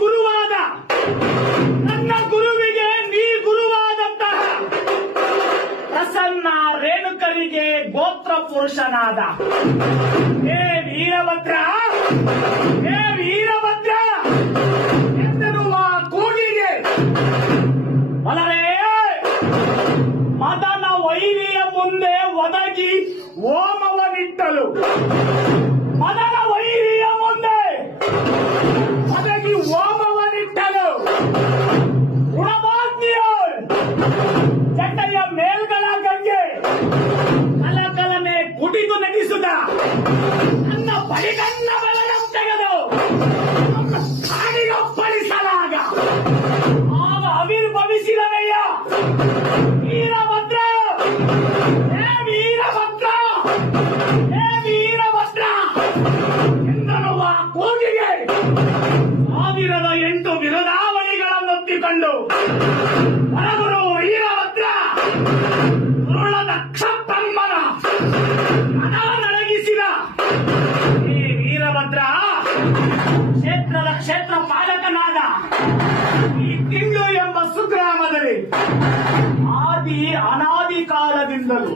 ಗುರುವಾದ ನನ್ನ ಗುರುವಿಗೆ ನೀ ಗುರುವಾದಂತಹ ಪ್ರಸನ್ನ ರೇಣುಕರಿಗೆ ಗೋತ್ರ ಪುರುಷನಾದ ಹೇ ವೀರಭದ್ರ, ಹೇ ವೀರಭದ್ರ ಎಂದೆನ್ನುವ ಕೂಗಿಗೆ ಅಲರೇ ಮದನ ವೈರಿಯ ಮುಂದೆ ಒದಗಿ ಓಮವನಿಟ್ಟಲು, ಮದನ ವೈರಿಯ ಮುಂದೆ ಒದಗಿ ಓಮವನಿಟ್ಟಲು ಗುಣಮಾತ್ಮಿಯೋ ಚಂಡೆಯ ಮೇಲ್ಗಳ ಗಂಗೆ ಕಲಕಲನೆ ಗುಡಿದು ನಟಿಸುತ್ತ ನನ್ನ ಬಡಿಗಣ್ಣ ಬಲಗಂ ತೆಗೆದು ಕಾಡಿಗಪ್ಪಳಿಸಲಾಗ ಆಗ ಆವಿರ್ಭವಿಸಿದನಯ್ಯ ವೀರಭದ್ರ, ಹೇ ವೀರಭದ್ರ, ಹೇ ವೀರಭದ್ರ ಎಂದನುವ ಕೂಗಿಗೆ 1008 ಬಿರುದಾವಳಿಗಳನ್ನೊತ್ತಿಕೊಂಡು ಹೊರಗುರು ವೀರಭದ್ರ ದುರುಳ ದಕ್ಷ ಬ್ರಹ್ಮನ ಮನ ನಡಗಿಸಿದ ಈ ವೀರಭದ್ರ ಕ್ಷೇತ್ರದ ಕ್ಷೇತ್ರ ಪಾಲಕನಾದ ಈ ತಿಂಡು ಎಂಬ ಸುಗ್ರಾಮದಲ್ಲಿ ಅನಾದಿ ಕಾಲದಿಂದಲೂ